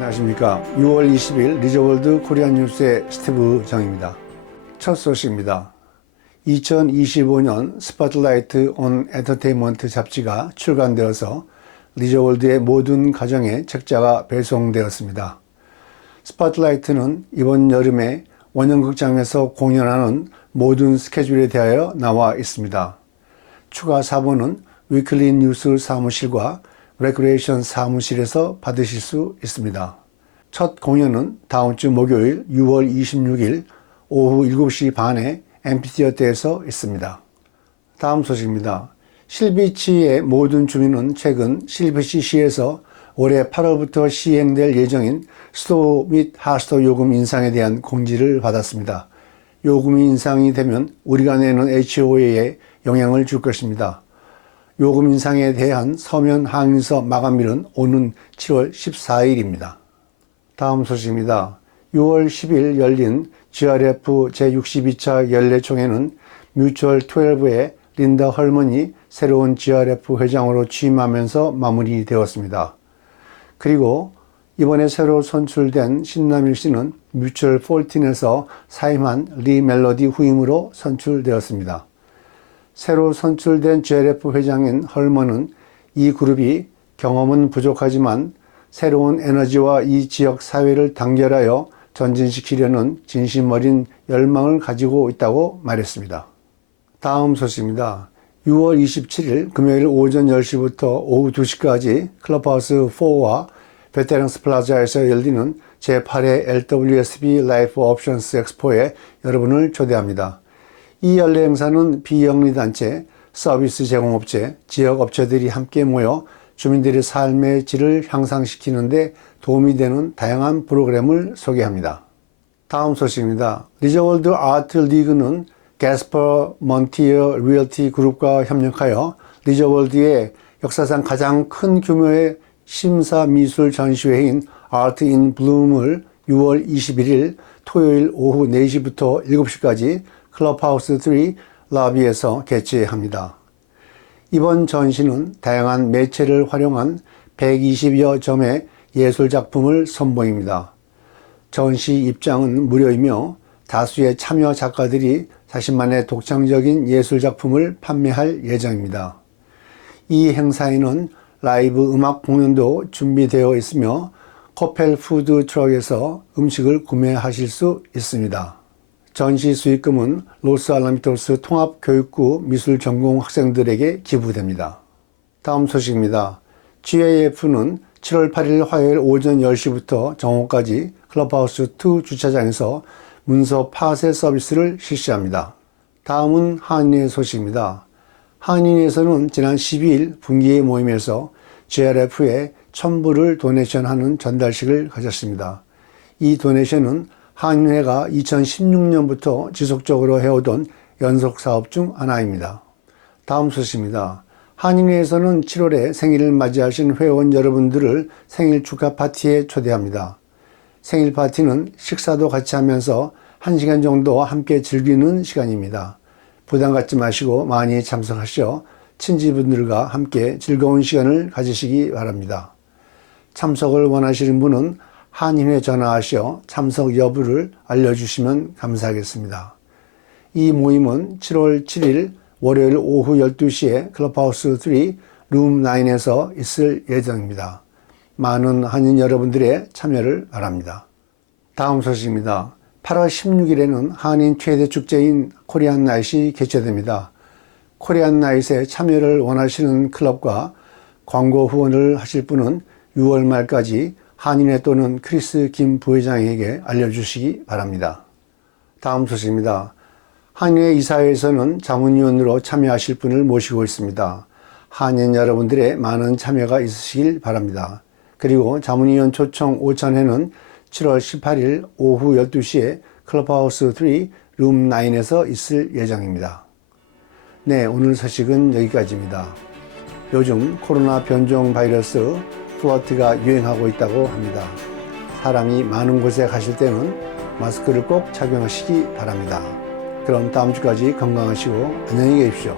안녕하십니까. 6월 20일 리저월드 코리안 뉴스의 스티브 정입니다. 첫 소식입니다. 2025년 스파트라이트 온 엔터테인먼트 잡지가 출간되어서 리저월드의 모든 가정에 책자가 배송되었습니다. 스파트라이트는 이번 여름에 원형극장에서 공연하는 모든 스케줄에 대하여 나와 있습니다. 추가 사본은 위클리 뉴스 사무실과 레크레이션 사무실에서 받으실 수 있습니다. 첫 공연은 다음 주 목요일 6월 26일 오후 7시 반에 엠피티어터에서 있습니다. 다음 소식입니다. 실비치의 모든 주민은 최근 실비치 시에서 올해 8월부터 시행될 예정인 수도 및 하수도 요금 인상에 대한 공지를 받았습니다. 요금이 인상이 되면 우리가 내는 HOA에 영향을 줄 것입니다. 요금 인상에 대한 서면 항의서 마감일은 오는 7월 14일입니다. 다음 소식입니다. 6월 10일 열린 GRF 제62차 연례총회는 뮤추얼 12의 린다 헐먼이 새로운 GRF 회장으로 취임하면서 마무리되었습니다. 그리고 이번에 새로 선출된 신남일 씨는 뮤추얼 14에서 사임한 리 멜로디 후임으로 선출되었습니다. 새로 선출된 GRF 회장인 헐먼은 이 그룹이 경험은 부족하지만 새로운 에너지와 이 지역 사회를 단결하여 전진시키려는 진심 어린 열망을 가지고 있다고 말했습니다. 다음 소식입니다. 6월 27일 금요일 오전 10시부터 오후 2시까지 클럽하우스 4와 베테랑스 플라자에서 열리는 제8회 LWSB 라이프 옵션스 엑스포에 여러분을 초대합니다. 이 연례 행사는 비영리 단체, 서비스 제공업체, 지역 업체들이 함께 모여 주민들의 삶의 질을 향상시키는데 도움이 되는 다양한 프로그램을 소개합니다. 다음 소식입니다. 리저월드 아트 리그는 게스퍼 먼티어 리얼티 그룹과 협력하여 리저월드의 역사상 가장 큰 규모의 심사 미술 전시회인 아트 인 블룸을 6월 21일 토요일 오후 4시부터 7시까지 클럽하우스 3 라비에서 개최합니다. 이번 전시는 다양한 매체를 활용한 120여 점의 예술 작품을 선보입니다. 전시 입장은 무료이며 다수의 참여 작가들이 자신만의 독창적인 예술 작품을 판매할 예정입니다. 이 행사에는 라이브 음악 공연도 준비되어 있으며 코펠 푸드 트럭에서 음식을 구매하실 수 있습니다. 전시 수익금은 로스 알라미토스 통합교육구 미술 전공 학생들에게 기부됩니다. 다음 소식입니다. GAF는 7월 8일 화요일 오전 10시부터 정오까지 클럽하우스 2 주차장에서 문서 파쇄 서비스를 실시합니다. 다음은 한인의 소식입니다. 한인에서는 지난 12일 분기의 모임에서 GRF에 첨부를 도네이션하는 전달식을 가졌습니다. 이 도네이션은 한인회가 2016년부터 지속적으로 해오던 연속 사업 중 하나입니다. 다음 소식입니다. 한인회에서는 7월에 생일을 맞이하신 회원 여러분들을 생일 축하 파티에 초대합니다. 생일 파티는 식사도 같이 하면서 1시간 정도 함께 즐기는 시간입니다. 부담 갖지 마시고 많이 참석하셔 친지분들과 함께 즐거운 시간을 가지시기 바랍니다. 참석을 원하시는 분은 한인회 전화하셔 참석 여부를 알려주시면 감사하겠습니다. 이 모임은 7월 7일 월요일 오후 12시에 클럽하우스 3 룸 9에서 있을 예정입니다. 많은 한인 여러분들의 참여를 바랍니다. 다음 소식입니다. 8월 16일에는 한인 최대 축제인 코리안 나잇이 개최됩니다. 코리안 나잇에 참여를 원하시는 클럽과 광고 후원을 하실 분은 6월 말까지 한인회 또는 크리스 김 부회장에게 알려주시기 바랍니다. 다음 소식입니다. 한인회 이사회에서는 자문위원으로 참여하실 분을 모시고 있습니다. 한인 여러분들의 많은 참여가 있으시길 바랍니다. 그리고 자문위원 초청 5천회는 7월 18일 오후 12시에 클럽하우스 3 룸 9에서 있을 예정입니다. 네, 오늘 소식은 여기까지입니다. 요즘 코로나 변종 바이러스 플러트가 유행하고 있다고 합니다. 사람이 많은 곳에 가실 때는 마스크를 꼭 착용하시기 바랍니다. 그럼 다음 주까지 건강하시고 안녕히 계십시오.